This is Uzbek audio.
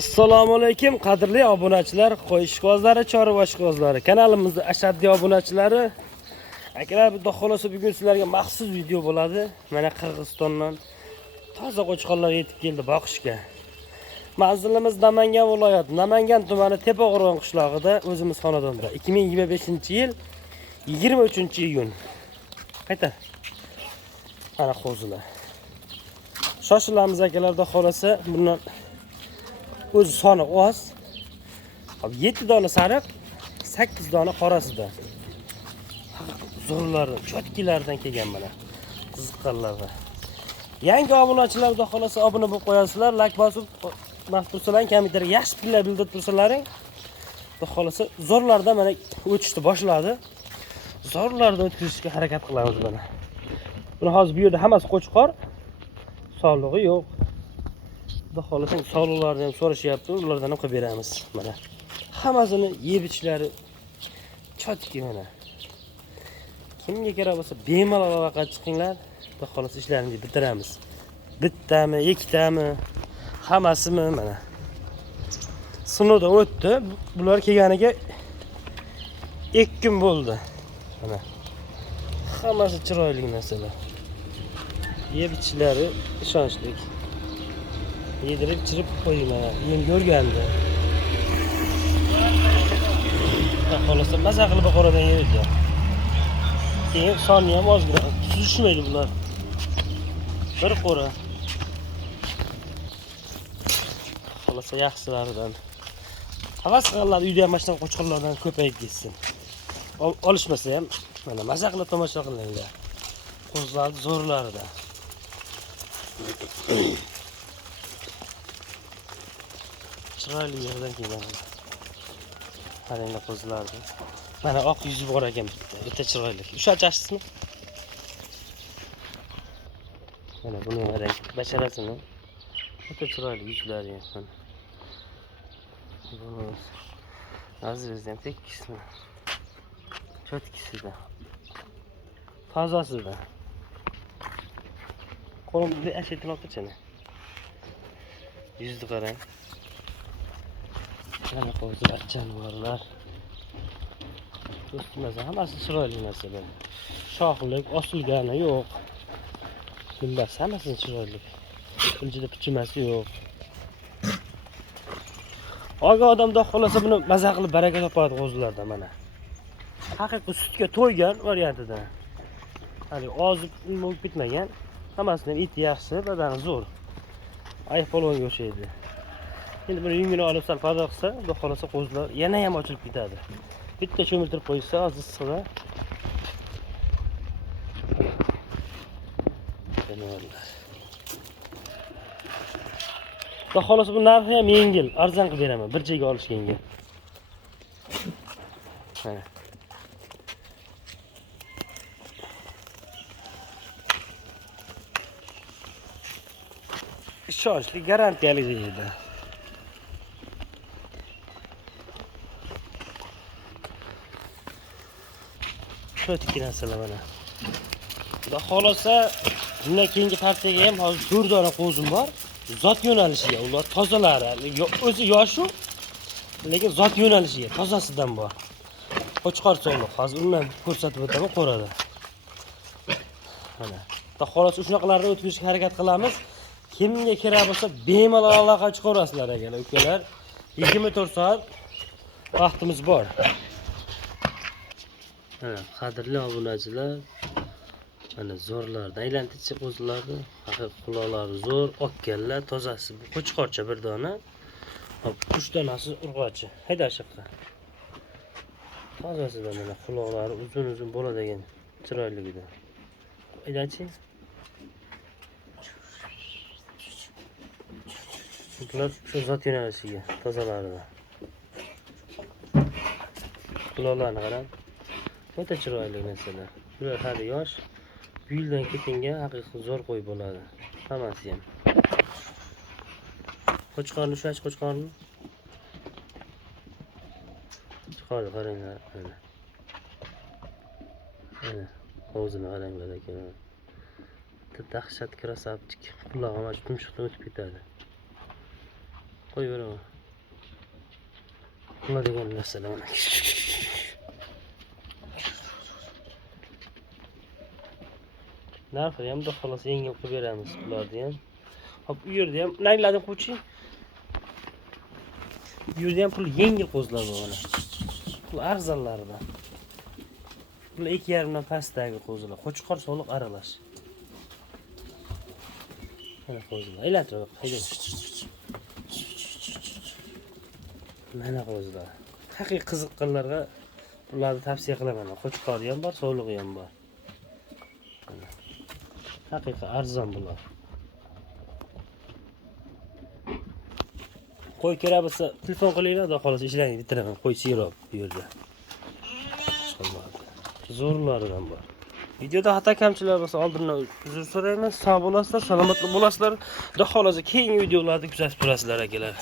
Assalomu alaykum qadrli obunachilar, qo'y ishqibozlari, chorva ishqibozlari, kanalimizning ashaddiy obunachilari. Akalar, xudo xolasa bugun sizlarga maxsus video bo'ladi. Mana Qirg'izistondan toza qo'chqorlar yetib keldi boqishga. Manzilimiz Namangan viloyati, Namangan tumani Tepaqo'rg'on qishlog'ida, o'zimiz xonadonda. 2025-yil 23-iyun. Qayta. Mana qo'zilar. Shoshilamiz akalar, xudo xolasa bundan o'zi soni oz. 7 dona sariq, 8 dona qorasida. Zo'rlar, chotkilardan kelgan mana. Qiziqqanlar. Yangi obunachilar xudo xolasa obuna bo'lib qo'yasizlar, like bosib, tursalar, kommentarga yaxshi fikrlar bildirib tursalaring. Xudo xolasa zo'rlarda mana o'tishni boshladi. Zo'rlarda o'tkazishga harakat qilamiz mana. Buni hozir bu yerda hammasi qo'chqor. Sog'lig'i yo'q. Xudo xolasa sog'liqlarini ham so'rashyapti, ulardan ham qilib beramiz mana. Hammasini yeb ichlari chotki mana. Kimga kerak bo'lsa bemalol aloqa chiqinglar. Xudo xolasa ishlaringizni bitiramiz. Bittami, ikkitami, hammasimi mana. Sinovdan o'tdi. Bular kelganiga 2 kun bo'ldi. Mana. Hammasi chiroyli narsalar. Yeb ichlari ishonchli. Yedirib chirib qo'yma. Men ko'rgandi. Xolasa maza qilib qo'radan yeydi. Keyin sonni ham ozgina tuzishmaydi bular. Bir qo'ra. Xolasa yaxshilaridan. Havas qilganlar uyda ham mashina qo'chqorlardan ko'payib ketsin. Olishmasa ham mana maza qilib tomosha qilinglar. Qo'zlar zo'rlarida. Chiroyli yerdan kelgan. Qaranglar qo'zlarni. Mana oq yuzi bor ekan bitta. O'ta chiroyli. O'sha ochasizmi? Mana buni qarang. Basharasini. O'ta chiroyli yuzlari ham. Bu azizim ham tekkismi? Chotkisida. Tozasida. Qo'limda ashetini olib Yuzni qarang. Mana qo'zlar, jonivorlar. Do'stlar, hammasi chiroyli narsalar. Shoxlik, osilgani yo'q. Bunlar hammasi chiroyli. Iljida pichimasi yo'q. Olgan odamda xolasa buni maza qilib baraka topadi qo'zlarda mana. Haqiqiy sutga to'ygan variantida. Hali ozib bo'lib bitmagan. Hammasidan eti yaxshi, badani zo'r. Ayiq polvonga o'xshaydi. Endi buni yungini olib sal pardo qilsa, xudo xolasa qo'zlar yana ham ochilib ketadi. Bitta cho'miltirib qo'ysa, hozir issiqda. Xudo xolasa bu narxi ham yengil, arzon qilib beraman, bir joyga olishganga. Mana. Ishonchli, garantiyali deydi. Cho'tki narsalar mana. Xudo xolasa bundan keyingi partiyaga ham hozir 4 dona qo'zim bor. Zot yo'nalishiga, ular tozalari, o'zi yoshu, lekin zot yo'nalishiga, tozasidan bor. Qo'chqor sog'liq. Hozir undan ko'rsatib o'taman, qo'rada. Mana. Xudo xolasa shunaqalarni o'tkazishga harakat qilamiz. Kimga kerak bo'lsa bemalol aloqa chiqarasizlar akalar, ukalar. 24 soat vaqtimiz bor. Mana qadrli obunachilar, mana zo'rlarda aylantirchi qo'zlarni, haqiqiy quloqlari zo'r, okkallar, tozasi. Bu qo'chqorcha bir dona. Hop, 3 donasi urg'ochi. Hayda shaqqa. Tozasidan mana quloqlari uzun-uzun bo'ladigan chiroyligida. Aydachi? Bular shu zot yo'nalishiga, tozalaridan. Quloqlarni qarang. O'ta chiroyli narsalar. Bular hali yosh. Bu yildan ketinga haqiqiy zo'r qo'y bo'ladi. Hammasi ham. Qo'chqorni ushlash qo'chqorni. Chiqardi qaranglar. Mana qo'zini qaranglar ekan. Dahshat krasavchik. Qulog'im tumshuqdan o'tib ketadi. Qo'yaveraman. Nima degan narsalar mana. Narxi ham xudo xohlasa yengil qilib beramiz bularni ham. Hop, u yerda ham nanglarni qo'ychi. Bu yerda ham pul yengil qo'zlar bor mana. Bu arzonlaridan. Bu 2,5 dan pastdagi qo'zlar. Qo'chqor soliq aralash. Mana qo'zlar. Aylantirib qo'ying. Mana qo'zlar. Haqiqiy qiziqqanlarga bularni tavsiya qilaman. Qo'chqori ham bor, solig'i ham bor. Haqiqiy arzon bular. Qo'y kerak bo'lsa, telefon qilinglar, xudo xolasa ishlarini bitiraman. Qo'y siyroq bu yerda. Zo'rlaridan bor. Videoda xato kamchiliklar bo'lsa, oldindan uzr so'rayman. Sog' bo'lasizlar, salomat bo'lasizlar. Xudo xolasa keyingi videolarni kuzatib turasizlar akalar.